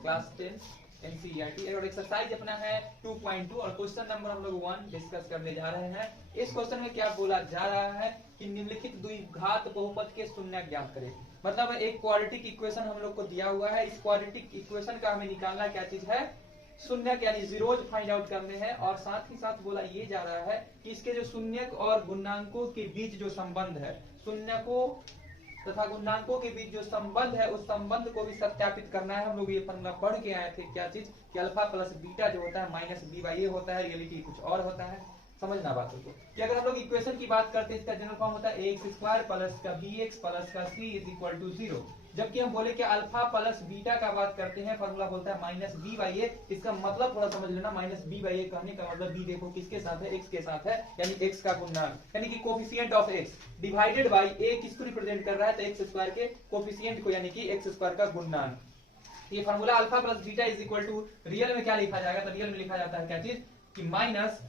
Class 10 NCERT. और exercise अपना है 2.2 और क्वेश्चन नंबर हम लोग 1 डिस्कस करने जा रहे हैं। इस क्वेश्चन में क्या बोला जा रहा है कि निम्नलिखित द्विघात बहुपद के शून्य ज्ञात करें। मतलब एक क्वाड्रेटिक इक्वेशन हम लोग को दिया हुआ है, इस क्वाड्रेटिक इक्वेशन का हमें निकालना क्या चीज है, शून्य यानी जीरोज फाइंड आउट करने हैं। और साथ ही साथ बोला ये जा रहा है कि इसके जो शून्य और गुणांकों के बीच जो संबंध है, शून्य को तथा गुणांकों के बीच जो संबंध है उस संबंध को भी सत्यापित करना है। हम लोग ये फॉर्मूला पढ़ के आए थे, क्या चीज कि अल्फा प्लस बीटा जो होता है माइनस बी बाई ए होता है, रियलिटी कुछ और होता है। समझना बातों को कि अगर हम लोग इक्वेशन की बात करते हैं, इसका जनरल फॉर्म होता है एक्स स्क्वायर प्लस का बी एक्स प्लस का सी इज इक्वल टू 0। जबकि हम बोले कि अल्फा प्लस बीटा का बात करते हैं, फॉर्मूला बोलता है माइनस बी बाई ए। इसका मतलब थोड़ा समझ लेना, माइनस बी बाई ए कहने का मतलब बी देखो किसके साथ है, एक्स के साथ है, यानी एक्स का गुणनक यानी कि coefficient of X divided by A किसको रिप्रेजेंट कर रहा है, तो एक्स स्क्वायर के कोफिशिएंट को यानी कि एक्स स्क्वायर का गुणनक। ये formula alpha plus beta is equal to real में क्या लिखा जाएगा, तो रियल में लिखा जाता है क्या चीज कि माइनस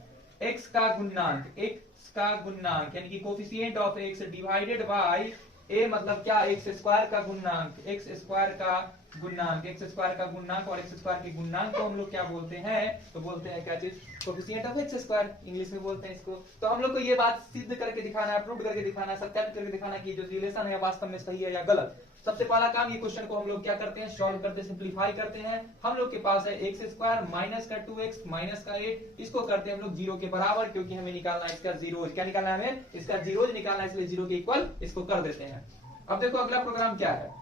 एक्स का गुणनक, एक्स का गुणनक यानी कि coefficient of X divided by A मतलब क्या, एक्स स्क्वायर का गुणनक, एक्स स्क्वायर का गुणनक, एक्स स्क्वायर का गुणनक। और एक्स स्क्वायर के गुणनक को हम लोग क्या बोलते हैं, तो बोलते हैं क्या चीज, coefficient of X square, English में बोलते हैं इसको। तो हम लोग को ये बात सिद्ध करके दिखाना है, प्रूव करके दिखाना है, सत्यापित करके दिखाना कि जो रिलेशन है वास्तव में सही है या गलत। सबसे पहला काम, ये क्वेश्चन को हम लोग क्या करते हैं, सॉल्व करते, सिंप्लीफाई करते हैं। हम लोग के पास है एक्स स्क्वायर माइनस का 2x माइनस का 8, इसको करते हैं हम लोग 0 के बराबर, क्योंकि हमें निकालना है इसका जीरोज। क्या निकालना है हमें, इसका जीरोज निकालना है, इसलिए 0 के इक्वल इसको कर देते हैं। अब देखो अगला प्रोग्राम क्या है,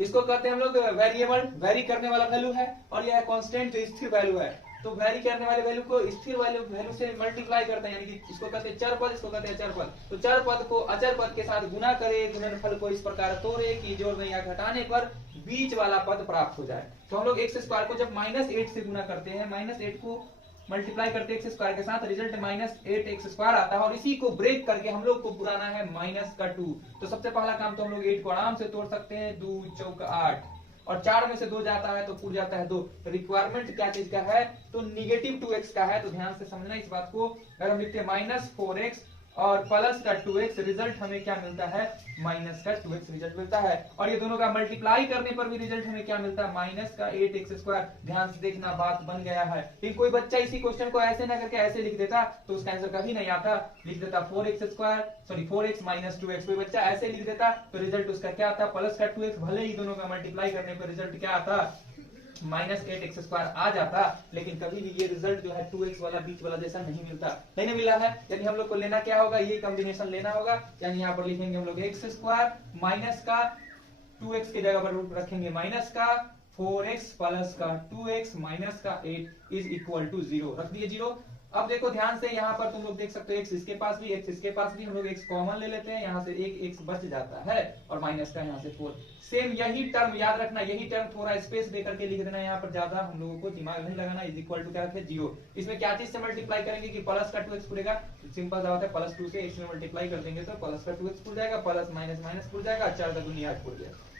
इसको करते हैं हम लोग वेरिएबल, वेरी करने वाला वैल्यू है, और यह है कांस्टेंट जो स्थिर वैल्यू है। तो वेरी करने वाले वैल्यू को स्थिर वैल्यू से मल्टीप्लाई करते हैं, यानी कि इसको कहते हैं चर पद, इसको कहते हैं अचर पद। तो चर पद को अचर पद के साथ गुना करे, गुणनफल को इस प्रकार तोड़े कि जोड़ने या घटाने पर बीच वाला पद प्राप्त हो जाए। तो हम लोग एक्स स्क्वायर को जब -8 से गुना करते हैं, -8 को मल्टीप्लाई करते हैं एक्स स्क्वायर के साथ, रिजल्ट -8 एक्स स्क्वायर आता है। और इसी को ब्रेक करके हम लोग को बुलाना है माइनस का 2। तो सबसे पहला काम तो हम लोग 8 को आराम से तोड़ सकते हैं, 2 चौका 8, और 4 में से 2 जाता है तो पूर जाता है 2। तो रिक्वायरमेंट क्या चीज का है, तो निगेटिव 2x का है। तो ध्यान से समझना इस बात को। अगर हम लिखते हैं -4x और प्लस का 2x, रिजल्ट हमें क्या मिलता है, माइनस का 2x रिजल्ट मिलता है। और ये दोनों का मल्टीप्लाई करने पर भी रिजल्ट हमें क्या मिलता है, माइनस का 8x स्क्वायर। ध्यान से देखना, बात बन गया है। लेकिन कोई बच्चा इसी क्वेश्चन को ऐसे ना करके ऐसे लिख देता तो उसका आंसर कभी नहीं आता, लिख देता 4x square, sorry 4x minus 2x। कोई बच्चा ऐसे लिख देता तो रिजल्ट उसका क्या आता, प्लस का 2x। भले ही दोनों का मल्टीप्लाई करने पर रिजल्ट क्या आता, -8x स्क्वायर आ जाता, लेकिन कभी भी ये रिजल्ट जो है 2x वाला बीच वाला जैसा नहीं मिलता, नहीं मिला है। यानी हम लोग को लेना क्या होगा, ये कॉम्बिनेशन लेना होगा। यानी यहाँ पर लिखेंगे हम लोग एक्स स्क्वायर माइनस का 2x की जगह पर रखेंगे माइनस का 4x प्लस का 2x माइनस का 8 इज इक्वल टू 0, रख दिए 0। अब देखो ध्यान से, यहाँ पर तुम लोग देख सकते हो एक्स इसके पास भी, एक्स इसके पास भी, हम लोग एक्स कॉमन ले लेते हैं, यहाँ से एक एक्स बच जाता है और माइनस का यहाँ से 4। सेम यही टर्म याद रखना, यही टर्म थोड़ा स्पेस दे करके लिख देना, यहाँ पर ज्यादा हम लोगों को दिमाग नहीं लगाना। इज इक्वल टू क्या रखे, 0। इसमें क्या चीज से मल्टीप्लाई करेंगे कि प्लस का 2x पूरेगा, सिंपल सा होता है, प्लस 2 से x में मल्टीप्लाई कर देंगे तो प्लस का 2x पूर जाएगा, प्लस माइनस माइनस पूर जाएगा, 4 का दुनिया 8 पूर जाएगा।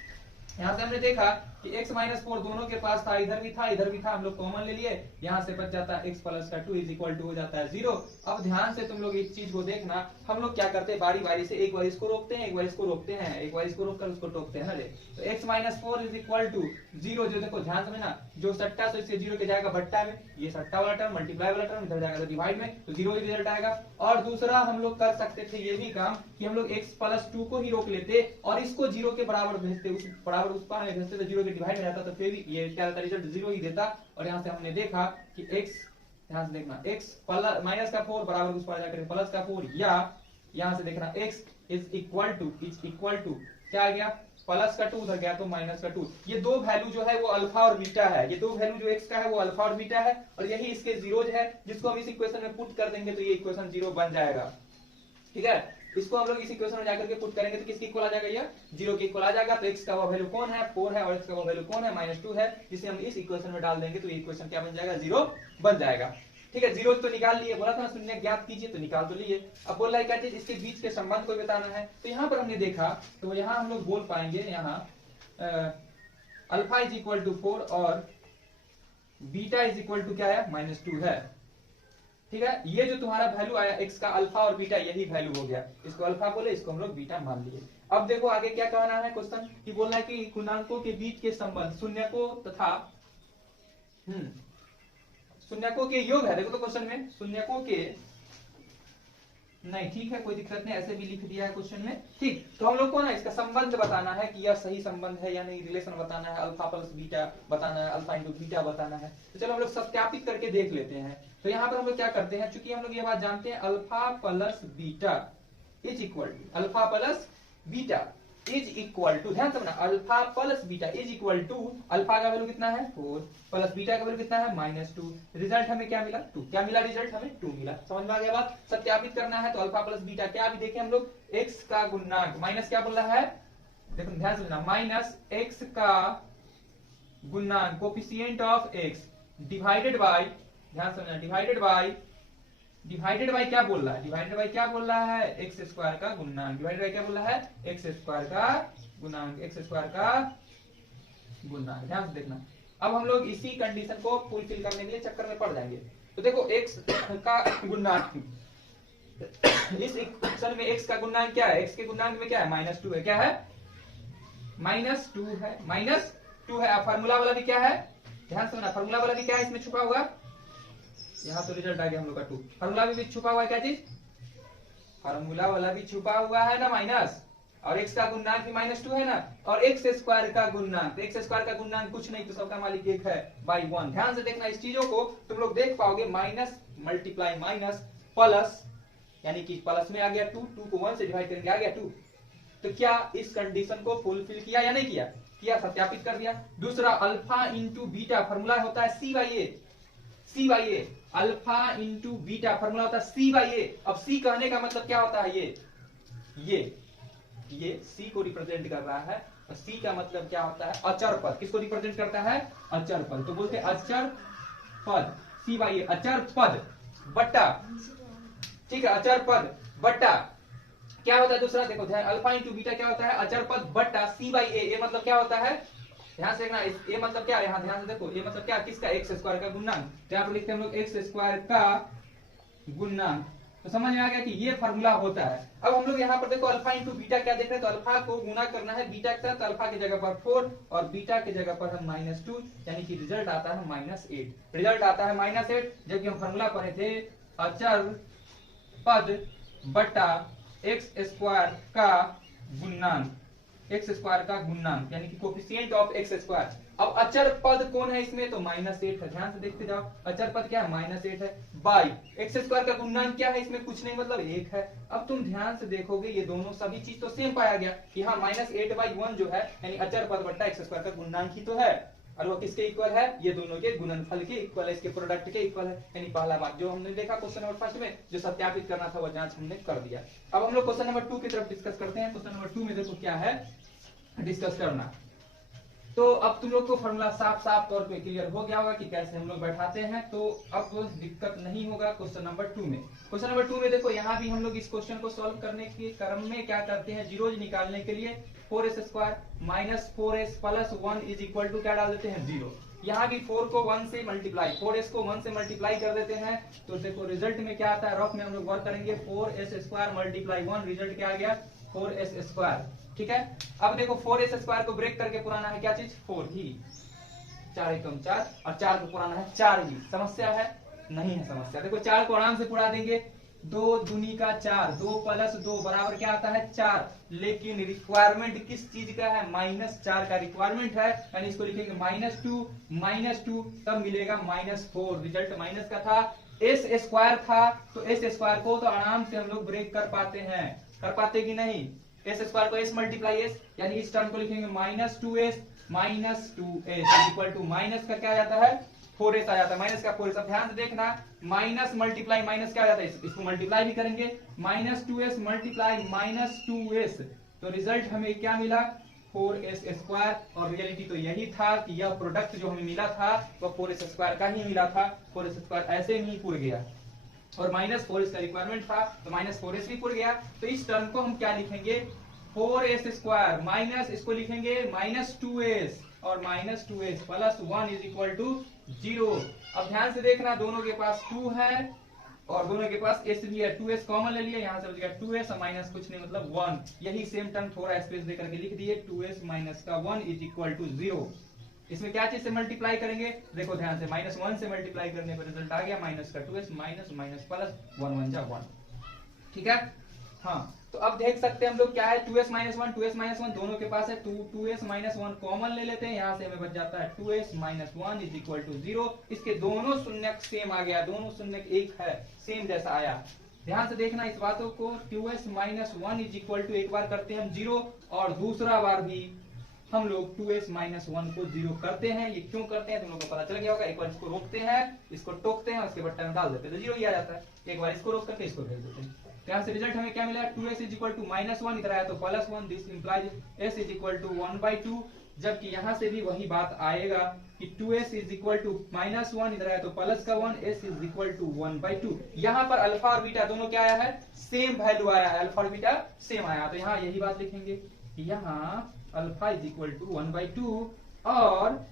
यहाँ से हमने देखा कि x माइनस 4 दोनों के पास था, इधर भी था इधर भी था, हम लोग कॉमन ले लिए, यहाँ से बच जाता है x प्लस का 2 इज इक्वल टू हो जाता है 0। अब ध्यान से तुम लोग इस चीज को देखना, हम लोग क्या करते हैं बारी बारी से, एक बार इसको रोकते हैं, एक बार इसको रोकते हैं, एक बार इसको रोककर उसको टोकते हैं। तो x minus 4 is equal to 0। जो देखो ध्यान से ना, जो सट्टा तो इससे 0 के जाएगा भट्टा में, ये सट्टा वाला टर्म, मल्टीप्लाई वाला टर्म इधर जाएगा तो डिवाइड में, तो 0 ही रिजल्ट आएगा। और दूसरा हम लोग कर सकते थे ये भी काम कि हम लोग x प्लस 2 को ही रोक लेते और इसको 0 के बराबर भेजते, उस बराबर उस पार में भेजते, 0 के डिवाइड में जाता तो फिर भी ये क्या रहता, रिजल्ट 0 ही देता। और यहाँ से हमने देखा कि x, ध्यान से देखना, x माइनस का 4 बराबर उस पार जाकर प्लस का 4, या यहाँ से देखना x इज इक्वल टू क्या आ गया, प्लस का 2 उधर गया तो माइनस का 2। ये दो वैल्यू जो है वो अल्फा और बीटा है, ये दो वैल्यू जो x का है वो अल्फा और बीटा है, और यही इसके जीरोज है, जिसको हम इस इक्वेशन में पुट कर देंगे तो ये इक्वेशन 0 बन जाएगा। ठीक है, इसको हम लोग इस इक्वेशन में जाकर के पुट करेंगे तो किसकी इक्वल आ जाएगा, ये 0 के इक्वल आ जाएगा। तो x का वो वैल्यू कौन है, 4 है, और x का वो वैल्यू कौन है, -2 है, जिसे हम इस इक्वेशन में डाल देंगे तो ये इक्वेशन क्या बन जाएगा, 0 बन जाएगा। ठीक है, 0 तो निकाल लिए, बोला था शून्य ज्ञात कीजिए तो निकाल तो लिए। अब बोल रहा है क्या चीज, इसके बीच के संबंध को बताना है। तो यहाँ पर हमने देखा, तो यहाँ हम लोग बोल पाएंगे, यहाँ अल्फा इज इक्वल टू 4 और बीटा इज इक्वल टू क्या है, -2 है। ठीक है, ये जो तुम्हारा वैल्यू आया x का, अल्फा और बीटा यही वैल्यू हो गया, इसको अल्फा बोले, इसको हम लोग बीटा मान लिए। अब देखो आगे क्या कहना है क्वेश्चन, कि बोलना है कि गुणांकों के बीच के संबंध, शून्य को तथा शून्यकों के योग है, देखो तो क्वेश्चन में शून्यकों के, नहीं ठीक है कोई दिक्कत नहीं, ऐसे भी लिख दिया है क्वेश्चन में। ठीक, तो हम लोग को ना इसका संबंध बताना है कि यह सही संबंध है या नहीं, रिलेशन बताना है, अल्फा प्लस बीटा बताना है, अल्फा इंटू बीटा बताना है। तो चलो हम लोग सत्यापित करके देख लेते हैं। तो यहाँ पर हम लोग क्या करते हैं, चूंकि हम लोग ये बात जानते हैं alpha plus beta is equal to, alpha plus beta is equal to, ध्यान समझना, alpha plus beta is equal to, alpha का वैल्यू कितना है 4 प्लस बीटा का वैल्यू कितना है -2, रिजल्ट हमें क्या मिला 2, क्या मिला रिजल्ट हमें 2 मिला। समझ में आ गया बात। सत्यापित करना है तो अल्फा प्लस बीटा क्या भी देखें हम लोग, x का गुणनांक माइनस क्या बोल रहा है, देखो ध्यान समझना, माइनस x का गुणनांक coefficient of x divided by, ध्यान समझना, डिवाइडेड बाय क्या बोल रहा है, डिवाइडेड बाय क्या बोल रहा है, एक्स स्क्वायर का गुणनांक, डिवाइडेड बाय क्या बोल रहा है, एक्स स्क्वायर का गुणनांक, एक्स स्क्वायर का गुणनांक, ध्यान से देखना। अब हम लोग इसी कंडीशन को फुलफिल करने के लिए चक्कर में पड़ जाएंगे। तो देखो एक्स का गुणनांक, इस इक्वेशन में एक्स का गुणनांक क्या है, एक्स के गुणनांक में क्या है -2 है, क्या है -2 है, -2 है। फार्मूला वाला भी क्या है, ध्यान से, फार्मूला वाला भी क्या है इसमें छुपा हुआ, यहाँ तो रिजल्ट आ गया हम लोग का 2, फार्मूला भी छुपा हुआ है, क्या चीज, फार्मूला वाला भी छुपा हुआ है ना माइनस, और x का गुणनांक भी -2 है ना, और x स्क्वायर का गुणनांक, x स्क्वायर का गुणनांक कुछ नहीं तो सबका मालिक एक है बाई 1। ध्यान से देखना, इस चीजों को तुम लोग देख पाओगे, माइनस मल्टीप्लाई माइनस प्लस, यानी कि प्लस में आ गया 2, 2 को 1 से डिवाइड करेंगे आ गया 2। तो क्या इस कंडीशन को फुलफिल किया या नहीं किया, किया, सत्यापित कर दिया। दूसरा अल्फा इंटू बीटा, फॉर्मूला होता है C by A, C by A, alpha into beta formula होता है सी बाई ए। अब सी कहने का मतलब क्या होता है, ये सी को रिप्रेजेंट कर रहा है, और सी का मतलब क्या होता है, अचर पद, किसको रिप्रेजेंट करता है, अचर पद। तो बोलते हैं अचर पद, सी बाई ए, अचर पद बट्टा, ठीक है, अचर पद बट्टा क्या होता है दूसरा, देखो ध्यान, अल्फा इंटू बीटा क्या होता है, अचर पद बट्टा सी बाई ए, मतलब क्या होता है, ध्यान से देखना, ये मतलब क्या है, यहाँ ध्यान से देखो, ये मतलब क्या, किसका, एक्स स्क्वायर का गुणनांक। तो यहाँ पर लिखते हैं हम लोग एक्स स्क्वायर का गुणनांक। तो समझ में आ गया कि ये फार्मूला होता है। अब हम लोग यहाँ पर देखो अल्फा इंटू बीटा क्या देख रहे हैं, तो अल्फा को गुना करना है बीटा के साथ, तो अल्फा की जगह पर 4 और बीटा की जगह पर हम -2, यानी कि रिजल्ट आता है -8, रिजल्ट आता है -8। जबकि हम फार्मूला पढ़े थे अचर पद बट्टा एक्स स्क्वायर का गुणनांक, एक्स स्क्वायर का गुणनांक, यानी कि कोफिशिएंट ऑफ एक्स स्क्वायर। अब अचर पद कौन है इसमें, तो -8 है, ध्यान से देखते जाओ, अचर पद क्या है -8 है, बाई एक्स स्क्वायर का गुणनांक क्या है, इसमें कुछ नहीं मतलब 1 है। अब तुम ध्यान से देखोगे ये दोनों सभी चीज तो सेम पाया गया कि हाँ -8/1 जो है, यानी अचर पद बट्टा एक्स स्क्वायर का गुणनांक ही तो है, और वो किसके इक्वल है, ये दोनों के गुणनफल के इक्वल है, इसके प्रोडक्ट के इक्वल है। यानी पहला बात जो हमने देखा क्वेश्चन नंबर फर्स्ट में, जो सत्यापित करना था वो जांच हमने कर दिया। अब हम लोग क्वेश्चन नंबर 2 की तरफ डिस्कस करते हैं। क्वेश्चन नंबर 2 में देखो क्या है डिस्कस करना। तो अब तुम लोग को फॉर्मूला साफ साफ तौर पे क्लियर हो गया होगा कि कैसे हम लोग बैठाते हैं, तो अब दिक्कत नहीं होगा क्वेश्चन नंबर 2 में। क्वेश्चन नंबर 2 में देखो यहाँ भी हम लोग इस क्वेश्चन को सॉल्व करने के क्रम में क्या करते हैं, जीरोज निकालने के लिए 4s square -4s plus 1 is equal to क्या डाल देते हैं 0। यहाँ भी 4 को 1 से मल्टीप्लाई, 4s को 1 से मल्टीप्लाई कर देते हैं, तो देखो रिजल्ट में क्या आता है, रफ में हम लोग वर्क करेंगे 4s स्क्वायर मल्टीप्लाई 1, रिजल्ट क्या आ गया 4s स्क्वायर। ठीक है, अब देखो 4s स्क्वायर को ब्रेक करके पुराना है क्या चीज 4 ही, 4 एकम 4 और 4 को पुराना है 4 ही। समस्या है, नहीं है समस्या। देखो 4 को आराम से पुरा देंगे, 2 दूनी का 4, 2 प्लस 2 बराबर क्या आता है 4। लेकिन रिक्वायरमेंट किस चीज का है, -4 का रिक्वायरमेंट है, यानी इसको लिखेंगे -2 तब मिलेगा -4। रिजल्ट माइनस का था, एस स्क्वायर था, तो एस स्क्वायर को तो आराम से हम लोग ब्रेक कर पाते हैं, कर पाते कि नहीं, एस स्क्वायर को एस मल्टीप्लाई एस, यानी इस टर्म को लिखेंगे -2s इक्वल टू माइनस का क्या आ जाता है 4s आ जाता है, माइनस का 4s। अब ध्यान से देखना, माइनस मल्टीप्लाई माइनस क्या आ जाता है, इसको मल्टीप्लाई भी करेंगे, -2s मल्टीप्लाई -2s, तो रिजल्ट हमें क्या मिला 4s स्क्वायर। और रियलिटी तो यही था कि यह प्रोडक्ट जो हमें मिला था वह 4s स्क्वायर का ही मिला था, 4s स्क्वायर ऐसे ही पूर गया, और -4s का रिक्वायरमेंट था तो -4s भी पूर गया। तो इस टर्म को हम क्या लिखेंगे 4s स्क्वायर माइनस, इसको लिखेंगे -2s और -2s plus 1 is equal to 0। अब ध्यान से देखना, दोनों के पास 2 है और दोनों के पास s भी है, 2s कॉमन ले लिए, यहाँ से बच गया 2s और माइनस कुछ नहीं मतलब 1, यही सेम टर्म थोड़ा स्पेस देकर के लिख दिए, 2s माइनस का 1 इज इक्वल टू 0। इसमें क्या चीज से मल्टीप्लाई करेंगे, देखो ध्यान से, -1 से मल्टीप्लाई करने पर रिजल्ट आ गया माइनस का 2s, माइनस माइनस प्लस 1 1 जा 1। ठीक है, हाँ तो अब देख सकते हैं हम लोग क्या है, 2s माइनस 1, 2s माइनस 1 दोनों के पास है, 2s माइनस 1 कॉमन ले लेते हैं, यहाँ से हमें बच जाता है 2s minus 1 is equal to 0। इसके दोनों शून्य सेम आ गया, दोनों शून्य एक है, सेम जैसा आया। ध्यान से देखना इस बातों को, 2s minus 1 is equal to, एक बार करते हैं हम 0 और दूसरा बार भी हम लोग 2s माइनस 1 को 0 करते हैं। ये क्यों करते हैं तुम लोगों को पता चल गया होगा। एक बार इसको रोकते हैं, इसको टोकते हैं, उसके बट्टा में डाल देते हैं तो 0 ही आ जाता है। एक बार इसको रोक करके इसको भेज देते हैं, यहाँ से रिजल्ट हमें क्या मिला, 2s is equal to minus 1, इधर आया तो plus 1, this implies s is equal to 1/2। जबकि यहाँ से भी वही बात आएगा कि 2s is equal to minus 1, इधर आया तो प्लस का 1, s इज इक्वल टू 1/2। यहाँ पर अल्फा और बीटा दोनों क्या आया है, सेम वैल्यू आया है, अल्फा और बीटा सेम आया, तो यहाँ यही बात लिखेंगे कि यहाँ अल्फा इज इक्वल टू 1/2 और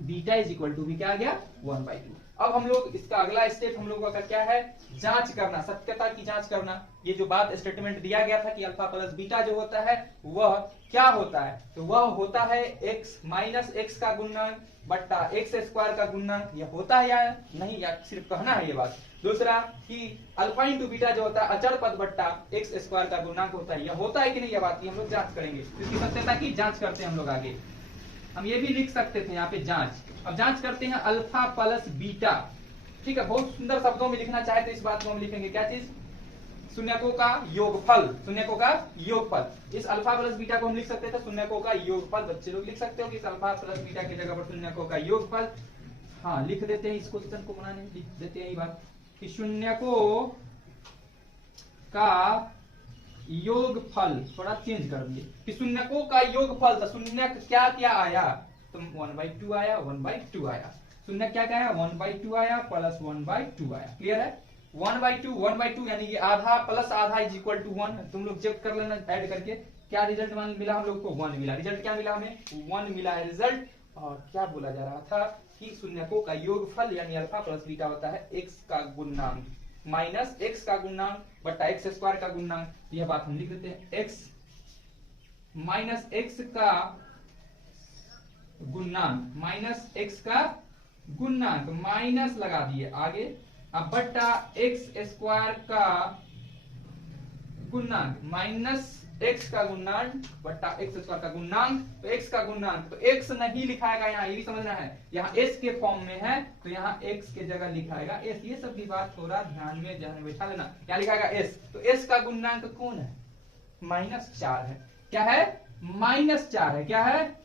बीटा इज इक्वल टू भी क्या आ गया 1/2। अब हम लोग इसका अगला स्टेप हम लोगों का क्या है, जांच करना, सत्यता की जांच करना। ये जो बात स्टेटमेंट दिया गया था कि अल्फा प्लस बीटा जो होता है वह क्या होता है, तो वह होता है x माइनस x का गुणनक बट्टा x स्क्वायर का गुणनक। यह होता है या नहीं, या सिर्फ कहना है ये बात। दूसरा कि अल्फा इंटू बीटा जो होता है अचर पद बट्टा x स्क्वायर का गुणनक होता है, यह होता है कि नहीं, यह बात की हम लोग जांच करेंगे। इसकी सत्यता की जांच करते हैं हम लोग आगे। हम ये भी लिख सकते थे यहाँ पे जांच। अब जांच करते हैं अल्फा प्लस बीटा। ठीक है, बहुत सुंदर शब्दों में लिखना चाहे तो इस बात को हम लिखेंगे, क्या चीज, शून्यकों का योगफल, शून्यकों का योगफल। इस अल्फा प्लस बीटा को हम लिख सकते थे शून्यकों का योगफल। बच्चे लोग लिख सकते हो कि इस अल्फा प्लस बीटा की जगह पर शून्यकों का योगफल। हाँ लिख देते हैं, इस क्वेश्चन को बनाने लिख देते हैं ये बात कि शून्यकों का योगफल, थोड़ा चेंज कर दिए कि शून्यकों का योगफल, तो शून्य क्या क्या आया, तो 1/2 आया, 1/2 आया। शून्य क्या क्या आया, 1/2 आया प्लस 1/2 आया। क्लियर है, 1/2 यानी कि आधा प्लस आधा इज इक्वल टू 1। तुम लोग चेक कर लेना ऐड करके, क्या रिजल्ट मिला हम लोग को, 1 मिला। रिजल्ट क्या मिला हमें, 1 मिला है रिजल्ट। और क्या बोला जा रहा था कि शून्यकों का योगफल यानी अल्फा प्लस बीटा होता है x का गुणनांक माइनस x का गुणनांक बट्टा x स्क्वायर का गुणनांक। यह बात हम लिख देते हैं, x माइनस x का गुणनांक, माइनस x का गुणनांक, माइनस लगा दिए आगे, अब बट्टा x स्क्वायर का गुणनांक, माइनस x का गुणनांक बट्टा x स्क्वायर का गुणनांक। तो x का गुणनांक, तो x नहीं लिखाएगा यहाँ, ये भी समझना है, यहाँ s के फॉर्म में है तो यहाँ x के जगह लिखाएगा s। ये सब की बात थोड़ा ध्यान में जहन में बैठा लेना, क्या लिखाएगा s। तो s का गुणनांक कौन है, -4 है। क्या है, -4 है। क्या है,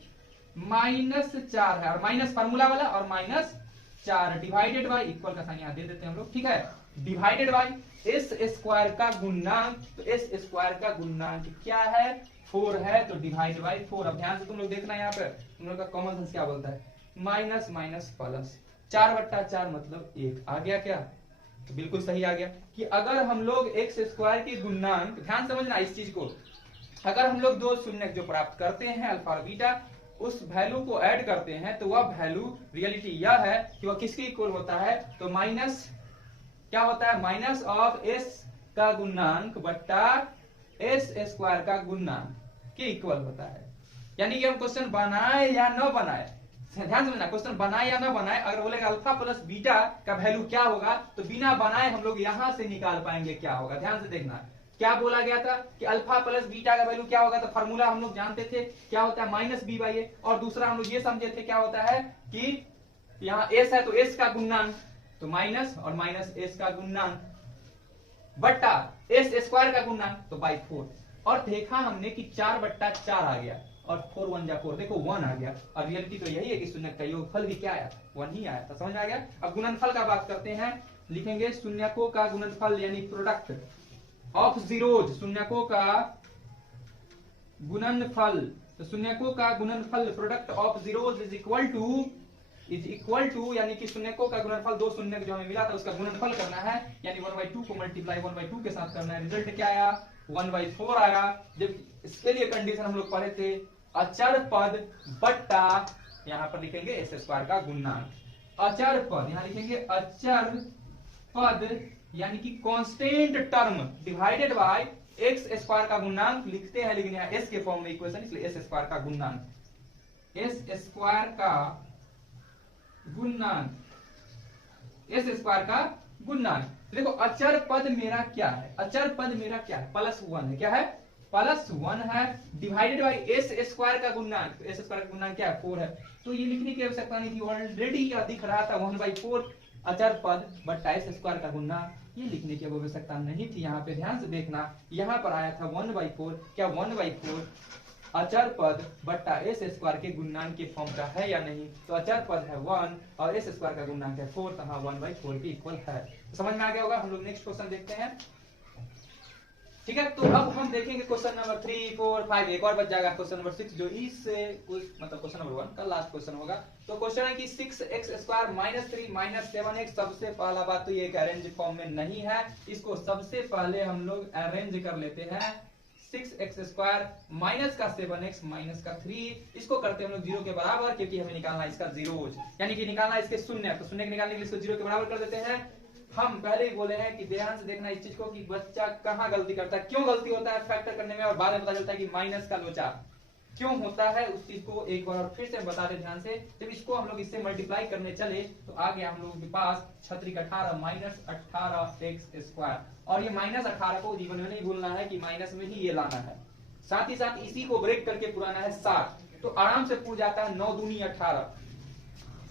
-4 है, और माइनस फार्मूला वाला, और -4 डिवाइडेड बाई, इक्वल का साइन यहाँ दे देते हैं हम लोग। ठीक है, डिवाइडेड बाई एस स्क्वायर का गुणनांक। तो एस स्क्वायर का गुणनांक क्या है, 4 है, तो डिवाइड बाई 4। अब ध्यान से तुम लोग देखना, यहाँ पे तुम लोग का कॉमन सेंस क्या बोलता है, माइनस माइनस प्लस, 4/4 मतलब 1 आ गया। क्या, तो बिल्कुल सही आ गया कि अगर हम लोग एक्स स्क्वायर के गुणनांक, ध्यान समझना इस चीज को, अगर हम लोग दो शून्य जो प्राप्त करते हैं अल्फा और बीटा, उस वैल्यू को ऐड करते हैं तो वह वैल्यू रियलिटी यह है कि वह किसके इक्वल होता है, तो माइनस क्या होता है, माइनस ऑफ एस का गुणनांक बट्टा एस स्क्वायर का गुणनांक के इक्वल होता है। यानी कि हम क्वेश्चन बनाए या न बनाए, ध्यान समझना, क्वेश्चन बनाए या न बनाए, अगर बोलेगा अल्फा प्लस बीटा का वैल्यू क्या होगा, तो बिना बनाए हम लोग यहां से निकाल पाएंगे क्या होगा। ध्यान से देखना, क्या बोला गया था कि अल्फा प्लस बीटा का वैल्यू क्या होगा, तो फार्मूला हम लोग जानते थे क्या होता है, -b/a। और दूसरा हम लोग ये समझे थे क्या होता है कि यहाँ s है तो s का गुणनांक, तो माइनस और माइनस s का गुणनांक बट्टा s स्क्वायर का गुणनांक, तो बाई 4। और देखा हमने कि 4/4 आ गया और 4 1 जा 4, देखो 1 आ गया। और रियलिटी तो यही है कि शून्य का योगफल भी क्या आया, 1 ही आया था। समझ आ गया। अब गुणनफल का बात करते हैं, लिखेंगे शून्यकों का गुणनफल यानी प्रोडक्ट ऑफ जीरोज, शून्यकों का गुणनफल। तो शून्यकों का गुणनफल product of zeros is equal to यानी कि शून्यकों का गुणनफल, दो शून्य जो हमें मिला था उसका गुणनफल करना है, यानी 1/2 को मल्टीप्लाई 1/2 के साथ करना है। रिजल्ट क्या आया, 1/4 आया। जब इसके लिए कंडीशन हम लोग पढ़े थे, अचर पद बट्टा, यहाँ पर लिखेंगे एस स्क्वायर का गुणनांक। अचर पद यहाँ लिखेंगे अचर पद यानी कि constant term divided by X square का गुणनांक लिखते हैं, लेकिन यहाँ एस के फॉर्म में इक्वेशन, इसलिए एस स्क्वायर का गुणनांक। एस स्क्वायर का गुणनांक, एस स्क्वायर का गुणनांक। देखो अचर पद मेरा क्या है, अचर पद मेरा क्या है, +1 है। क्या है? +1 है, डिवाइडेड बाई एस स्क्वायर का गुणनांक। एस स्क्वायर का गुणनांक क्या है? 4 है। तो ये लिखने की आवश्यकता नहीं थी, ऑलरेडी यह दिख रहा था 1/4 अचर पद बट्टा एस स्क्वायर का गुणनांक। ये लिखने की आवश्यकता नहीं थी। यहाँ पे ध्यान से देखना, यहाँ पर आया था 1/4। क्या 1/4 अचर पद बट्टा एस स्क्वायर के गुणनांक के फॉर्म का है या नहीं? तो अचर पद है 1 और एस स्क्वायर का गुणनांक है 4, तो हाँ 1/4 के इक्वल है। समझ में आ गया होगा। हम लोग नेक्स्ट क्वेश्चन देखते हैं। ठीक है, तो अब हम देखेंगे क्वेश्चन नंबर 3, 4, 5, एक और बच जाएगा क्वेश्चन नंबर 6, जो इससे कुछ मतलब क्वेश्चन नंबर 1 का लास्ट क्वेश्चन होगा। तो क्वेश्चन है कि 6x² -3 -7x। सबसे पहला बात तो ये एक अरेंज फॉर्म में नहीं है, इसको सबसे पहले हम लोग अरेंज कर लेते हैं। 6x² माइनस का 7x माइनस का 3, इसको करते हैं हम लोग 0 के बराबर, क्योंकि हमें निकालना है इसका जीरोज, यानी कि निकालना है इसके शून्य। तो शून्य के निकालने के लिए इसको 0 के बराबर कर देते हैं। हम पहले ही बोले हैं कि ध्यान से देखना इस चीज को कि बच्चा कहाँ गलती करता है, क्यों गलती होता है फैक्टर करने में, और बाद में पता चलता है कि माइनस का लोचा क्यों होता है। उस चीज को एक बार और फिर से बता दे ध्यान से। जब इसको हम लोग इससे मल्टीप्लाई करने चले तो आ गया हम लोगों के पास 18 -18x²। और ये -18 को जीवन में नहीं भूलना है कि माइनस में ही ये लाना है। साथ ही साथ इसी को ब्रेक करके पुराना है 7, तो आराम से पूछ जाता है 9 दूनी 18।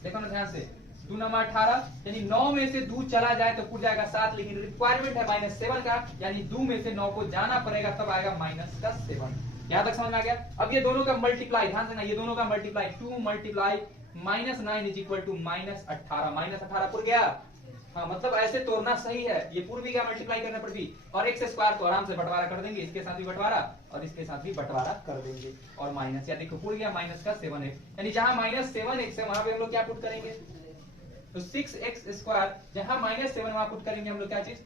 देखो ना ध्यान से, 2 9 18, यानी 9 में से 2 चला जाए तो पूछ जाएगा 7, लेकिन रिक्वायरमेंट है -7 का, यानी 2 में से 9 को जाना पड़ेगा, तब आएगा -7। यहां तक समझ में आ गया। अब ये दोनों का मल्टीप्लाई, ध्यान देना, ये दोनों का मल्टीप्लाई 2 मल्टीप्लाई -9 -18 -18 पुर गया। हाँ, मतलब ऐसे तोड़ना सही है, ये पूर्व भी गया मल्टीप्लाई करने पर भी। और x² को आराम से बंटवारा कर देंगे, इसके साथ भी बंटवारा और इसके साथ भी बंटवारा कर देंगे। और माइनस, या देखो पूर गया माइनस का 7x, यानी जहां -7x है वहां पे हम लोग क्या पुट करेंगे? तो 6x² जहां -7 वहां पुट करेंगे हम लोग क्या चीज,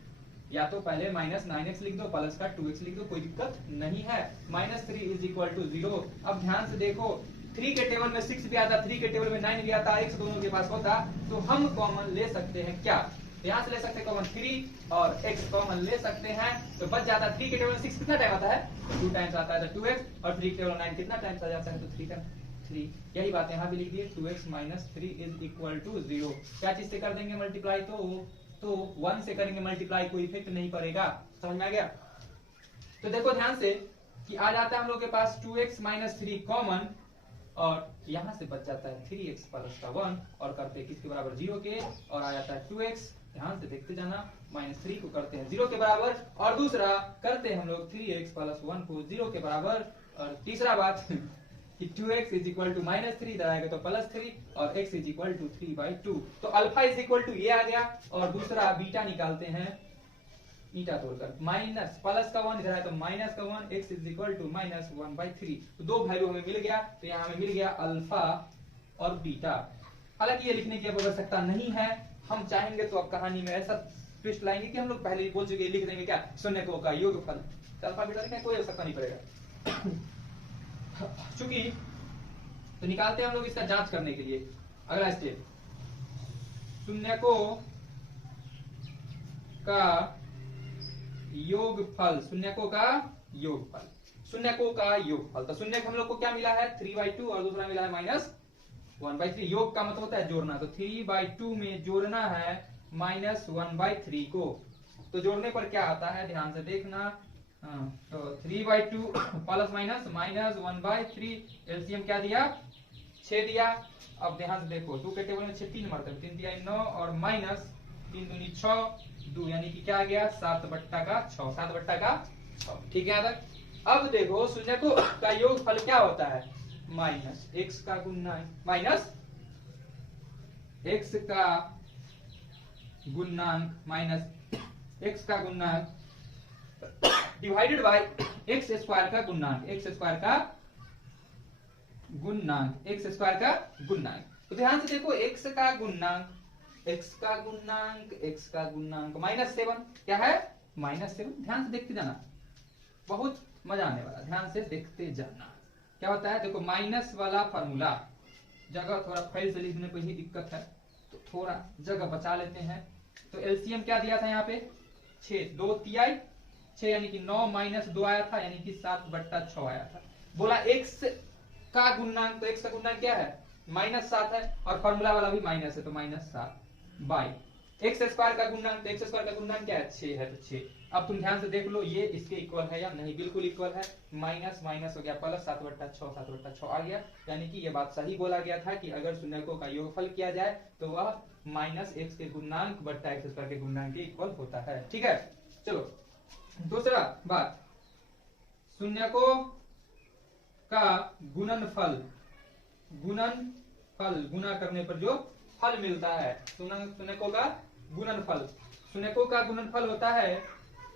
या तो पहले -9x लिख दो, प्लस का 2x लिख दो, कोई दिक्कत नहीं है। -3 = 0। अब ध्यान से देखो, 3 के टेबल में 6 भी आता, 3 के टेबल में 9 भी आता, x दोनों के पास होता, तो हम कॉमन ले सकते हैं क्या? यहाँ से ले सकते हैं कॉमन 3 और x कॉमन ले सकते हैं, तो बच जाता है 3 के टेबल में 6 कितना टाइम आता है? 2 टाइम्स आता है, तो 2x, और 3 के टेबल में 9 कितना टाइम्स आ जाता है? तो 3 टाइम्स 3। यही बात यहाँ भी लिख दिए, 2x - 3 = 0। क्या चीज से कर देंगे मल्टीप्लाई? तो 1 से करेंगे मल्टीप्लाई, कोई इफेक्ट नहीं पड़ेगा। समझ में आ गया? तो देखो ध्यान से कि आ जाता है हम लोग के पास 2x - 3 कॉमन, और यहां से बच जाता है 3x + 1, और करते किसके बराबर? 0 के, और आ जाता है 2x। ध्यान से देखते जाना, -3 को करते हैं 0 के बराबर, और दूसरा करते हैं हम लोग 3x + 1 को 0 के बराबर। और तीसरा बात कि 2x = -3 इधर आएगा तो +3, और x = 3/2। तो अल्फा = ये आ गया, और दूसरा बीटा निकालते हैं ईटा तोड़कर, माइनस प्लस का 1 इधर आया तो माइनस का 1, x = -1/3। तो दो वैल्यू हमें मिल गया, तो यहाँ हमें मिल गया अल्फा और बीटा। हालांकि ये लिखने की आवश्यकता नहीं है, हम चाहेंगे तो अब कहानी में ऐसा ट्विस्ट लाएंगे कि हम लोग पहले ही बोल चुके, लिख देंगे क्या? शून्यकों का योगफल। तो अल्फा बीटा लिखने की कोई आवश्यकता नहीं पड़ेगा। चूंकि तो निकालते हैं हम लोग इसका जांच करने के लिए। अगला स्टेप, शून्यकों का योगफल, शून्यकों का योगफल, शून्यकों का योगफल। तो शून्य हम लोग को क्या मिला है? 3/2, और दूसरा मिला है -1/3। योग का मतलब होता है जोड़ना, तो 3/2 में जोड़ना है -1/3 को। तो जोड़ने पर क्या आता है ध्यान से देखना। तो 3/2 प्लस माइनस -1/3, एलसीएम क्या दिया? 6 दिया। अब ध्यान से देखो, 2 के टेबल में 6 3 मरते हैं, 3 दिया 9, और -3 दूनी 6, 2 यानी कि क्या आ गया? 7/6, 7/6। ठीक है यहाँ तक। अब देखो शून्यकों का योगफल क्या होता है? माइनस x का गुणनांक, माइनस x का गुणनांक, माइनस x का गुणनांक डिवाइडेड बाय x² का गुणनांक, x² का गुणनांक, x² का गुणनांक। तो ध्यान से देखो, x का गुणनांक, x का गुणनांक, x का गुणनांक -7, क्या है? -7। ध्यान से देखते जाना, बहुत मजा आने वाला, ध्यान से देखते जाना। क्या होता है? देखो माइनस वाला फॉर्मूला, जगह थोड़ा फाइल से लिखने पर ही दिक्कत है, तो थोड़ा जगह बचा लेते हैं। तो एलसीएम क्या दिया था यहाँ पे? 6, 2 तिहाई 6, यानी कि 9 - 2 आया था, यानी कि 7/6 आया था। बोला x का गुणनांक, तो x का गुणनांक क्या है -7 है और फॉर्मूला वाला भी माइनस है तो -7 बाई एक्स स्क्वायर का गुणनांक, तो एक्स स्क्वायर का गुणनांक क्या है 6 है तो 6। अब तुम ध्यान से देख लो ये इसके इक्वल है या नहीं, बिल्कुल इक्वल है, माइनस माइनस हो गया प्लस 7/6 7/6 आ गया, यानी कि ये बात सही बोला गया था कि अगर शून्यकों का योगफल किया जाए तो वह माइनस एक्स के गुणनांक बट्टा एक्स स्क्वायर के गुणनांक के इक्वल होता है। ठीक है, चलो दूसरा बात, शून्यकों का गुणनफल, गुणा करने पर जो फल मिलता है, शून्यकों का गुणनफल, शून्यकों का गुणनफल होता है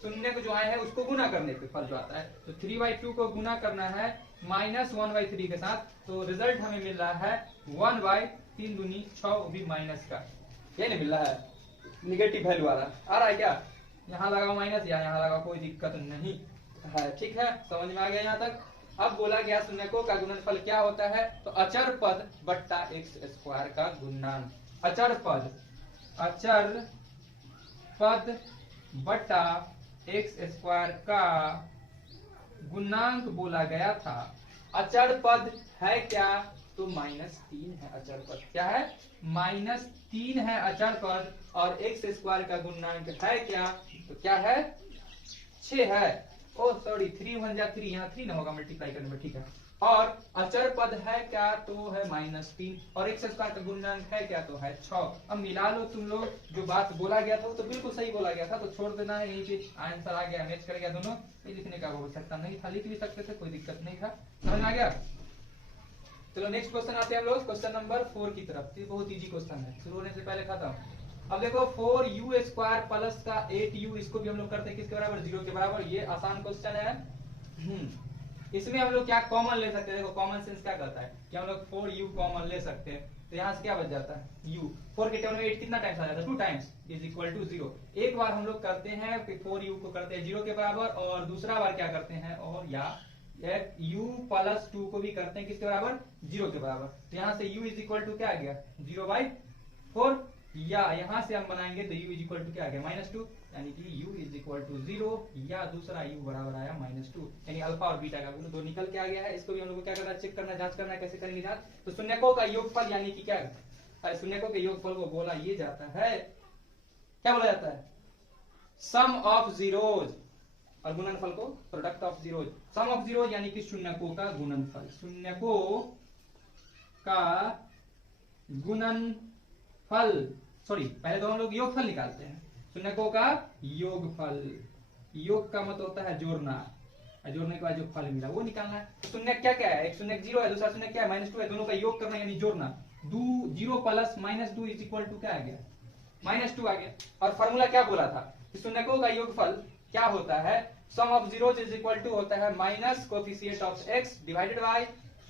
शून्य जो आए हैं उसको गुना करने पे फल जो आता है, तो 3/2 को गुना करना है -1/3 के साथ, तो रिजल्ट हमें मिल रहा है 1/3 दूनी 6 भी माइनस का, ये नहीं मिल रहा है निगेटिव वैल्यू वाला, आ रहा है क्या, यहाँ लगाओ माइनस या यहाँ लगाओ कोई दिक्कत नहीं है। ठीक है, समझ में आ गया यहाँ तक। अब बोला गया शून्यकों का गुणनफल क्या होता है, तो अचर पद बट्टा एक्स स्क्वायर का गुणनांक, अचर पद बट्टा एक्स स्क्वायर का गुणांक बोला गया था। अचर पद है क्या, तो -3 है अचर पद, क्या है -3 है अचर पद, और एक्स स्क्वायर का गुणांक है क्या, तो क्या है 6 है, ओ सॉरी 3 1 जा 3, यहाँ 3 ना होगा मल्टीप्लाई करने में, ठीक है, और अचर पद है क्या, तो है -3, और एक्स स्क्वायर का गुणनांक है क्या, तो है 6। अब मिला लो तुम लोग, जो बात बोला गया था वो तो बिल्कुल सही बोला गया था, तो छोड़ देना है, यही पे आंसर आ गया, मैच कर गया दोनों, ये लिखने का आवश्यकता नहीं था, लिख भी सकते थे, कोई दिक्कत नहीं था, समझ आ गया। चलो नेक्स्ट क्वेश्चन आते हैं हम लोग क्वेश्चन नंबर 4 की तरफ, ये बहुत इजी क्वेश्चन है, शुरू होने से पहले खत्म। अब देखो 4u² प्लस का 8u, इसको भी हम लोग करते हैं किसके बराबर, 0 के बराबर, ये आसान क्वेश्चन है। इसमें हम लोग क्या कॉमन ले सकते हैं, देखो कॉमन सेंस क्या कहता है कि हम लोग 4u कॉमन ले सकते हैं, तो यहाँ से क्या बच जाता है u, 4 के टेबल में 8 कितना टाइम्स आ जाता है, 2 टाइम्स इज इक्वल टू 0। एक बार हम लोग करते हैं 4u को करते हैं 0 के बराबर, और दूसरा बार क्या करते हैं, और या u प्लस 2 को भी करते हैं किसके बराबर, 0 के बराबर, तो यहाँ से u इज इक्वल टू क्या आ गया 0/4, या यहाँ से हम बनाएंगे तो u इज इक्वल टू क्या आ गया -2, यानी कि u इज इक्वल टू 0, या दूसरा u बराबर आया -2, यानी अल्फा और बीटा का वैल्यू दो निकल के आ गया है। इसको भी हम लोग को क्या करना है, चेक करना, जांच करना है, कैसे करेंगे जांच, तो शून्यकों का योगफल यानी कि क्या, शून्यकों के योगफल को बोला ये जाता है, क्या बोला जाता है, सम ऑफ जीरोज, और गुणनफल को product of zeros, sum of zeros यानी कि शून्यकों का गुणनफल, शून्यकों का गुणनफल, सॉरी पहले तो हम लोग योगफल निकालते हैं, शून्यकों का योगफल, योग का मतलब होता है जोड़ना, जोड़ने के बाद जो फल मिला वो निकालना है। तो शून्य क्या क्या है, एक शून्य 0 है, दूसरा शून्य क्या है -2 है, दोनों का योग करना यानी जोड़ना, 0 प्लस -2 इज इक्वल टू क्या आ गया, -2 आ गया। और फॉर्मूला क्या बोला था कि शून्यकों का योगफल क्या होता है, sum of zeros is equal to होता है minus coefficient of x divided by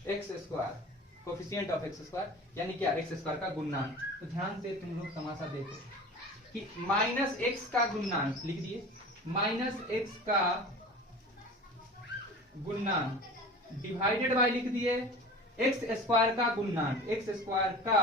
X square, coefficient of X square यानी क्या, एक्स स्क्वायर का गुणनांक। तो ध्यान से तुम लोग तमाशा देखो कि -x का गुणनांक लिख दिए, -x का गुणनांक डिवाइडेड बाय लिख दिए एक्स स्क्वायर का गुणनांक, एक्स स्क्वायर का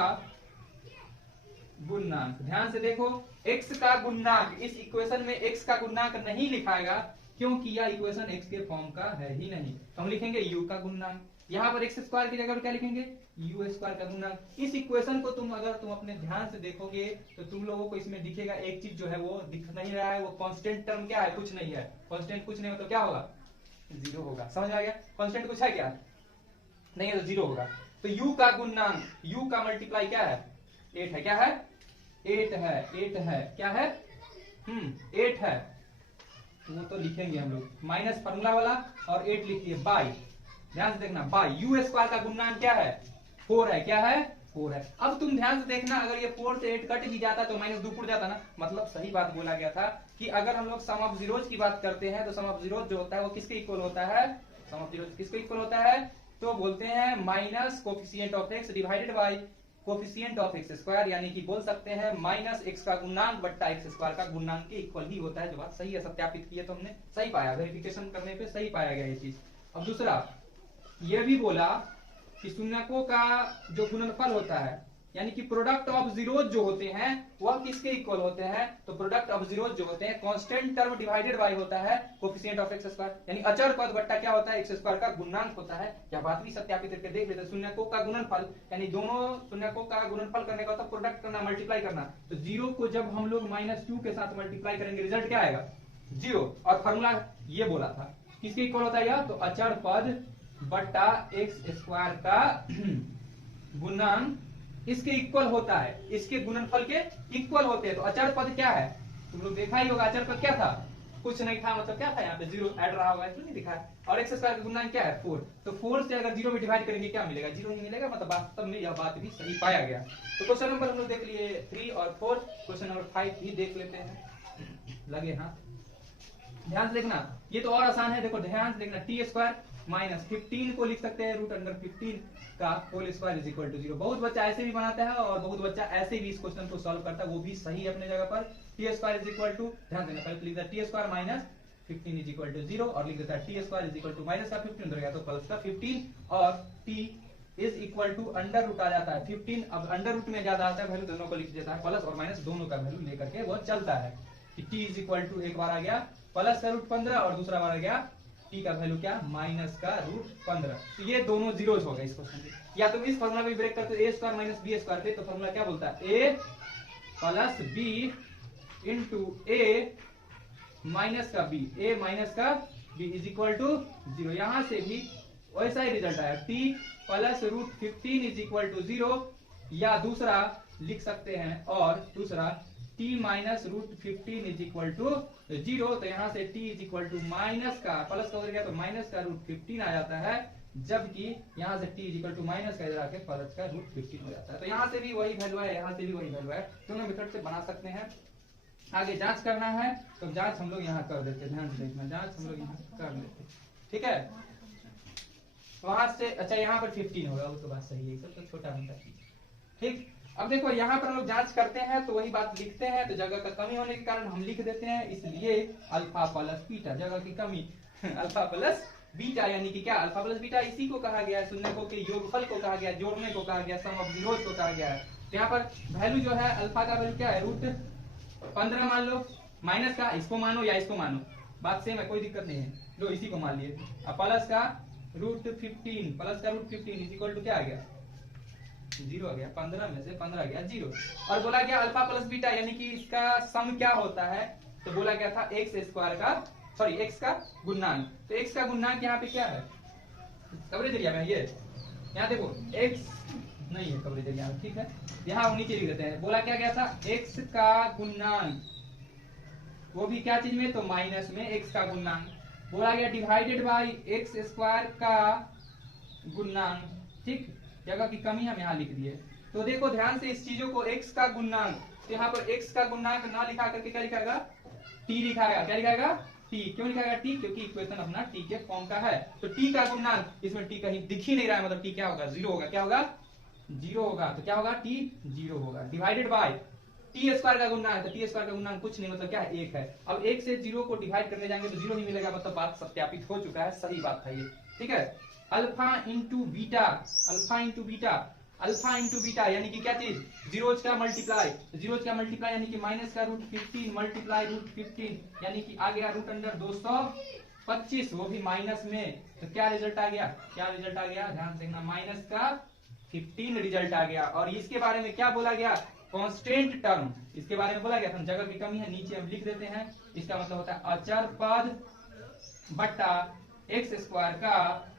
गुणनांक। ध्यान से देखो x का गुणनांक, इस इक्वेशन में x का गुणनांक नहीं लिखाएगा क्योंकि यह इक्वेशन x के फॉर्म का है ही नहीं, तो हम लिखेंगे u का गुणनांक, यहाँ पर एक्स स्क्वायर की जगह पर क्या लिखेंगे, u स्क्वायर का गुणनांक। इस इक्वेशन को अगर तुम अपने ध्यान से देखोगे तो तुम लोगों को इसमें दिखेगा एक चीज जो है वो दिख नहीं रहा है, वो कांस्टेंट टर्म क्या है, कुछ नहीं है, कांस्टेंट कुछ नहीं हो तो क्या होगा, 0 होगा, समझ आ गया, कांस्टेंट कुछ है क्या, नहीं है तो 0 होगा। तो u का गुणनांक, u का मल्टीप्लाई क्या है, 8 है, क्या है 8 है, 8 है, क्या है 8 है, तो वो तो लिखेंगे हम लोग माइनस फार्मूला वाला और 8 लिखिए बाय, ध्यान से देखना बाय, u स्क्वायर का गुणनांक क्या है 4 है, क्या है 4 है। अब तुम ध्यान से देखना, अगर ये 4 से 8 कट भी जाता तो -2 पुट जाता ना, मतलब सही बात बोला गया था कि अगर हम लोग सम ऑफ जीरोज की बात करते हैं तो सम ऑफ जीरोज जो होता है वो किसके इक्वल होता है, सम ऑफ जीरोज किसके इक्वल होता है, तो बोलते हैं minus coefficient of x divided bye coefficient of X square, यानी कि बोल सकते हैं -x का गुणनांक बट्टा एक्स स्क्वायर का गुणनांक के इक्वल ही होता है। जो बात सही है, सत्यापित किया तो हमने सही पाया, वेरिफिकेशन करने पे सही पाया गया ये चीज। अब दूसरा ये भी बोला कि शून्यकों का जो गुणनफल होता है यानी कि प्रोडक्ट ऑफ जीरोज जो होते हैं वह किसके इक्वल होते हैं, तो प्रोडक्ट ऑफ जीरोज जो होते हैं कांस्टेंट टर्म डिवाइडेड बाय होता है कोएफिशिएंट ऑफ एक्स स्क्वायर, यानी अचर पद बट्टा क्या होता है एक्स स्क्वायर का गुणनांक होता है। या बात भी सत्यापित करके देख लेते हैं, शून्यकों का गुणनफल यानी दोनों शून्यकों का गुणनफल करने का होता है प्रोडक्ट करना मल्टीप्लाई करना। तो 0 को जब हम लोग -2 के साथ मल्टीप्लाई करेंगे रिजल्ट क्या आएगा 0। और फॉर्मूला ये बोला था किसके इक्वल होता है यह, तो अचर पद बट्टा एक्स स्क्वायर का गुणनफल इसके इक्वल होता है, इसके गुणनफल के इक्वल होते हैं। तो अचर पद क्या है तुम लोग देखा ही होगा, अचर पद क्या था, कुछ नहीं था, मतलब क्या था यहाँ पे 0 ऐड रहा होगा, इसमें नहीं दिखा है। और एक्स स्क्वायर का गुणनफल क्या है 4, तो 4 से अगर 0 में डिवाइड करेंगे क्या मिलेगा 0 ही मिलेगा, मतलब वास्तव में यह बात भी सही पाया गया। तो क्वेश्चन नंबर हम लोग देख लिए 3 और 4, क्वेश्चन नंबर 5 भी देख लेते हैं, लगे हाँ ध्यान से देखना, ये तो और आसान है, देखो ध्यान से देखना, टी स्क्वायर माइनस 15 को लिख सकते हैं रूट अंडर 15 का whole square is equal to 0। बहुत बच्चा ऐसे भी बनाता है और बहुत बच्चा ऐसे भी इस क्वेश्चन को सॉल्व करता है, वो भी सही है अपने जगह पर। T square is equal to, ध्यान देना, पहले लिख देता T square minus 15 is equal to 0 और लिख देता है T square is equal to minus का 15 उधर गया तो प्लस का 15 और T is equal to under root आ जाता है 15। अब अंडर रूट में ज्यादा आता है वैल्यू, दोनों को लिख देता है प्लस और माइनस दोनों का वैल्यू लेकर के वो चलता है कि टी इज इक्वल टू एक बार आ गया प्लस का रूट 15 और दूसरा बार आ गया टी का वैल्यू क्या माइनस का रूट 15। तो ये दोनों जीरोज हो गए इस क्वेश्चन में। या तुम इस फॉर्मूला में ब्रेक करते हो A square minus B square पे, तो फॉर्मूला क्या बोलता है A plus B into A minus का बी, ए माइनस का बी इज इक्वल टू 0। यहां से भी वैसा ही रिजल्ट आया T plus root 15 is equal to 0, या दूसरा लिख सकते हैं और दूसरा t minus root 15 is equal to 0। तो यहाँ से t is equal to minus का प्लस का हो गया तो माइनस का रूट 15 आ जाता है, जबकि यहाँ से t is equal to minus का इधर आके प्लस का रूट 15 हो जाता है। तो यहाँ से भी वही वैल्यू है, यहाँ से भी वही वैल्यू है, दोनों मेथड से बना सकते हैं। आगे जांच करना है तो जांच हम लोग यहाँ कर देते हैं, ध्यान से देखना, जांच हम लोग यहाँ कर लेते, ठीक है। वहां से अच्छा यहाँ पर 15 होगा, वो तो बात सही है, सब तो छोटा होता है, ठीक। अब देखो यहाँ पर हम लोग जांच करते हैं तो वही बात लिखते हैं, तो जगह का कमी होने के कारण हम लिख देते हैं, इसलिए अल्फा प्लस बीटा, जगह की कमी अल्फा प्लस बीटा, यानी कि क्या अल्फा प्लस बीटा इसी को कहा गया है, शून्यकों के योगफल को कहा गया, जोड़ने को कहा गया, सम ऑफ जीरोज को कहा गया है। तो यहाँ पर वैल्यू जो है अल्फा का वैल्यू क्या है रूट 15 मान लो, माइनस का इसको मानो या इसको मानो, बात सेम है, कोई दिक्कत नहीं है, लो इसी को मान लिए। अब प्लस का रूट 15, प्लस का रूट 15 इज इक्वल टू क्या आ गया 0 आ गया, 15 में से 15 गया 0। और बोला गया अल्फा प्लस बीटा यानी कि इसका सम क्या होता है, तो बोला गया था एक्स स्क्वायर का, सॉरी एक्स का गुणनांक। तो एक्स का गुणनांक यहाँ पे क्या है कवरेज एरिया में, ये यहाँ देखो एक्स नहीं है कवरेज एरिया में, ठीक है, यहाँ नीचे लिख देते हैं। बोला क्या गया था एक्स का गुणनांक, वो भी क्या चीज में, तो माइनस में एक्स का गुणनांक। बोला गया डिवाइडेड बाई एक्स स्क्वायर का गुणनांक, ठीक, जगह की कमी हम यहाँ लिख दिए। तो देखो ध्यान से इस चीजों को x का गुणनांक, तो यहाँ पर x का गुणनांक ना लिखा करके क्या लिखाएगा t लिखाएगा, क्या लिखाएगा t। क्यों लिखाएगा t, क्योंकि इक्वेशन अपना t के फॉर्म का है। तो t का गुणनांक, इसमें t कहीं दिख ही नहीं रहा है, मतलब t क्या होगा 0 होगा, क्या होगा 0 होगा, तो क्या होगा t 0 होगा, डिवाइडेड बाय टी स्क्वायर का गुणनांक, तो टी स्क्वायर का गुणनांक कुछ नहीं मतलब क्या है 1 है। अब 1 से 0 को डिवाइड करने जाएंगे तो 0 ही मिलेगा, मतलब बात सत्यापित हो चुका है, सही बात है ये, ठीक है। Alpha into beta, alpha into beta, alpha into beta यानी कि क्या चीज जीरोज का मल्टीप्लाई, जीरोज का मल्टीप्लाई यानी कि माइनस का रूट 15 मल्टीप्लाई रूट 15 यानी कि आ गया रूट अंडर 225, वो भी माइनस में। तो क्या रिजल्ट आ गया, क्या रिजल्ट आ गया, ध्यान से देखना, माइनस का 15 रिजल्ट आ गया। और इसके बारे में क्या बोला गया कांस्टेंट टर्म, इसके बारे में बोला गया था, जगह की कमी है नीचे हम लिख देते हैं। इसका मतलब होता है अचर पद बट्टा एक्स स्क्वायर का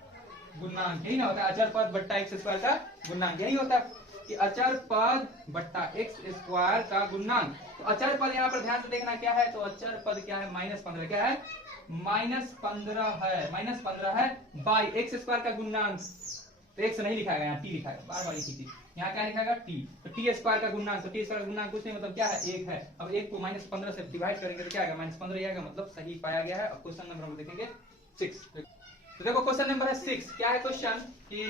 गुणनांक, यही ना होता है, अचर पद बट्टा एक्स स्क्वायर का गुणनांक, यही होता है कि अचर पद बट्टा एक्स स्क्वायर का गुणनांक। तो अचर पद यहाँ पर ध्यान से देखना क्या है, तो अचर पद क्या है -15, क्या है -15 है, -15 है बाई एक्स स्क्वायर का गुणनांक। तो एक्स नहीं लिखाएगा यहाँ, टी लिखाएगा, बार बार इसी चीज, यहाँ क्या लिखाएगा टी। तो टी स्क्वायर का गुणनांक, तो टी स्क्वायर का गुणनांक कुछ नहीं मतलब क्या है 1 है। अब 1 को -15 से डिवाइड करेंगे तो क्या आएगा -15 आएगा, मतलब सही पाया गया है। अब क्वेश्चन नंबर हम देखेंगे 6। तो देखो क्वेश्चन नंबर है 6, क्या है क्वेश्चन कि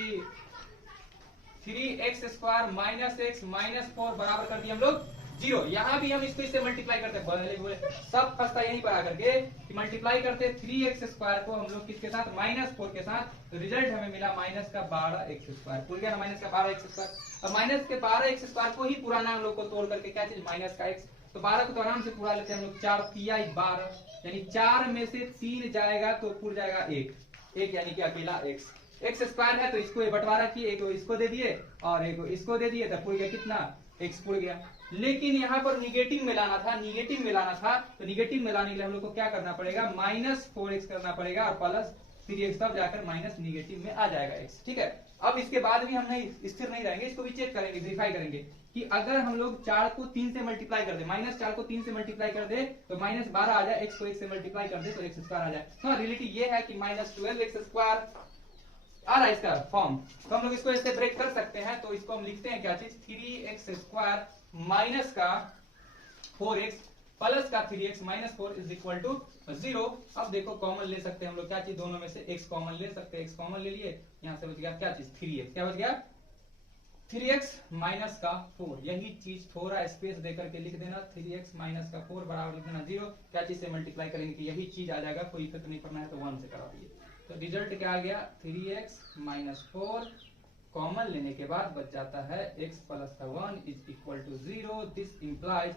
3x² - x - 4 बराबर कर दिए हम लोग जीरो। यहाँ भी हम इसको इससे मल्टीप्लाई करते हैं, बोले सब फंसता यहीं पर आकर के कि मल्टीप्लाई करते 3x² को हम लोग किसके साथ, -4 के साथ, तो रिजल्ट हमें मिला माइनस का 12x²। भूल गया ना, माइनस का 12x²। अब माइनस के 12x² को ही पुराना हम लोग को तोड़ करके क्या चीज, माइनस का x, तो 12 को तो आराम से पूरा लेते हैं हम लोग, 4 तिया 12, यानी 4 में से 3 जाएगा तो पूरा जाएगा 1 यानी कि अकेला x² है, तो इसको बंटवारा किए, एक इसको दे दिए और एक इसको दे दिए, तब पूरा गया कितना, x पूरा गया। लेकिन यहाँ पर निगेटिव में लाना था, तो निगेटिव में लाने के लिए हम लोग को क्या करना पड़ेगा, -4x करना पड़ेगा और प्लस 3x, तब जाकर माइनस निगेटिव में आ जाएगा x। ठीक है, अब इसके बाद भी हम नहीं स्थिर नहीं रहेंगे, इसको भी चेक करेंगे, वेरीफाई करेंगे कि अगर हम लोग 4 को 3 से मल्टीप्लाई कर दे, -4 को 3 से मल्टीप्लाई कर दे तो -12 आ जाए, x को 1 से मल्टीप्लाई कर दे तो x² आ जाए। हाँ, रिलेटिव ये है कि -12x² आ रहा है इसका फॉर्म, तो हम लोग इसको ऐसे ब्रेक कर सकते हैं। तो इसको हम लिखते हैं क्या चीज, 3x² माइनस का 4x प्लस का 3x -4 इज इक्वल टू 0। अब देखो कॉमन ले सकते हैं हम लोग, क्या चीज, दोनों में से x कॉमन ले सकते हैं, x कॉमन ले लिए, यहाँ से बच गया क्या चीज, 3x, क्या बच गया, 3x माइनस का 4। यही चीज थोड़ा स्पेस देकर के लिख देना, 3x माइनस का 4 बराबर लिख देना 0। क्या चीज से मल्टीप्लाई करेंगे कि यही चीज आ जाएगा, कोई इफेक्ट नहीं पड़ना है तो 1 से करा दिए, तो रिजल्ट क्या आ गया, 3x -4 कॉमन लेने के बाद बच जाता है x प्लस का 1 is equal to 0। This implies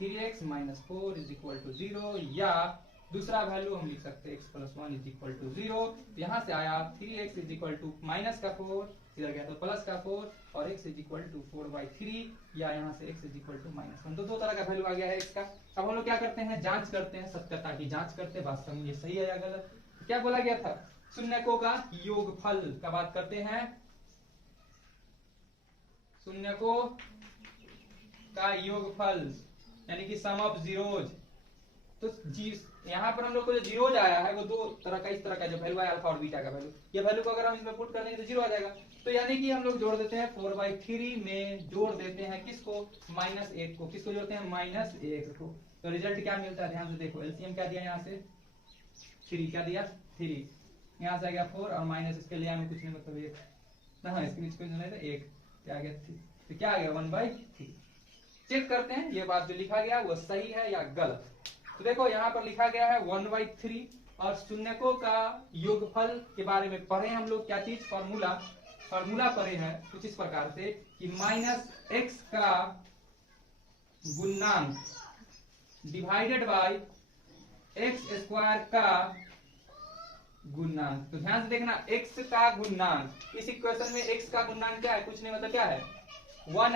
3x -4 is equal to 0, या दूसरा वैल्यू हम लिख सकते हैं x plus 1 is equal to 0। यहाँ से आया 3x is equal to minus का 4, इधर गया तो प्लस का 4, और x इज इक्वल टू 4/3, या यहाँ से x इज इक्वल टू -1। तो दो तरह का वैल्यू आ गया है x का। अब हम लोग क्या करते हैं, जांच करते हैं, सत्यता की जांच करते हैं, वास्तव में ये सही है या गलत। क्या बोला गया था, शून्यकों का योगफल का बात करते हैं, शून्यकों का योगफल यानी कि सम ऑफ जीरोज। तो यहाँ पर हम लोग को जो जीरोज आया है वो दो तरह का, इस तरह का जो वैल्यू है अल्फा और बीटा का वैल्यू, ये वैल्यू को अगर हम इसमें पुट कर देंगे तो 0 आ जाएगा। तो यानी कि हम लोग जोड़ देते हैं 4/3 में, जोड़ देते हैं किसको, -1 को, किसको जोड़ते हैं, -1 को। तो रिजल्ट क्या मिलता है, ध्यान से देखो, एलसीएम क्या दिया, यहाँ से 3, क्या दिया 3, यहाँ से आ गया 4 और माइनस इसके लिए हमें कुछ नहीं, मतलब 1, हाँ इसके बीच कुछ नहीं था 1, क्या आ गया 3, तो क्या आ गया 1/3। चेक करते हैं ये बात जो लिखा गया वो सही है या गलत। तो देखो यहाँ पर लिखा गया है 1/3, और शून्यकों का योगफल के बारे में पढ़े हम लोग, क्या चीज, फॉर्मूला पढ़े हैं कुछ इस प्रकार से कि -x का गुणनांक डिवाइडेड बाय x² का गुणनांक। तो ध्यान से देखना, x का गुणनांक, इस इक्वेशन में x का गुणनांक क्या है, कुछ नहीं, मतलब क्या है, 1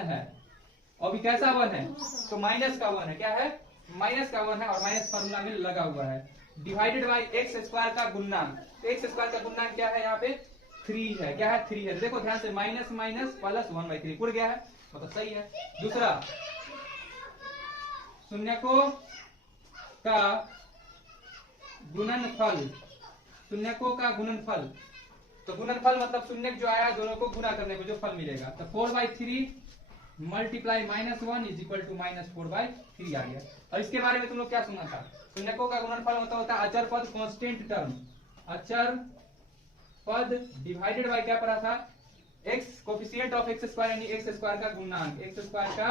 है, और भी कैसा 1 है, तो माइनस का 1 है, क्या है, माइनस का 1 है, और माइनस फॉर्मूला में लगा हुआ है, डिवाइडेड बाय x² का गुणनांक। तो x² का गुणनांक क्या है, यहाँ पे 3 है, क्या है, 3 है। देखो ध्यान से, माइनस माइनस प्लस 1/3 पूरा गया है, मतलब सही है। दूसरा, शून्यकों का गुणनफल, शून्यकों का गुणनफल, तो गुणनफल मतलब शून्य जो आया दोनों को गुणा करने पे जो फल मिलेगा, तो 4/3 मल्टीप्लाई -1 इज इक्वल टू -4/3 आ गया। और इसके बारे में तुम लोग क्या सुना था, शून्यकों का गुणनफल होता है अचर पद, कांस्टेंट टर्म, अचर पद डिवाइडेड बाय क्या पड़ा था, x कोफिशिएंट ऑफ x² यानी x² का गुणनांक, x² का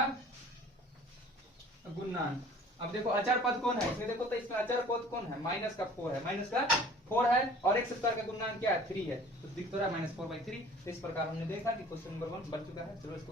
गुणनांक। अब देखो अचर पद कौन है इसमें, देखो तो इसमें अचर पद कौन है, -4 है, -4 है, और x² का गुणनांक क्या है, 3 है, तो दिख तो रहा है -4/3। इस प्रकार हमने देखा कि क्वेश्चन नंबर 1 बन चुका है। चलो इसको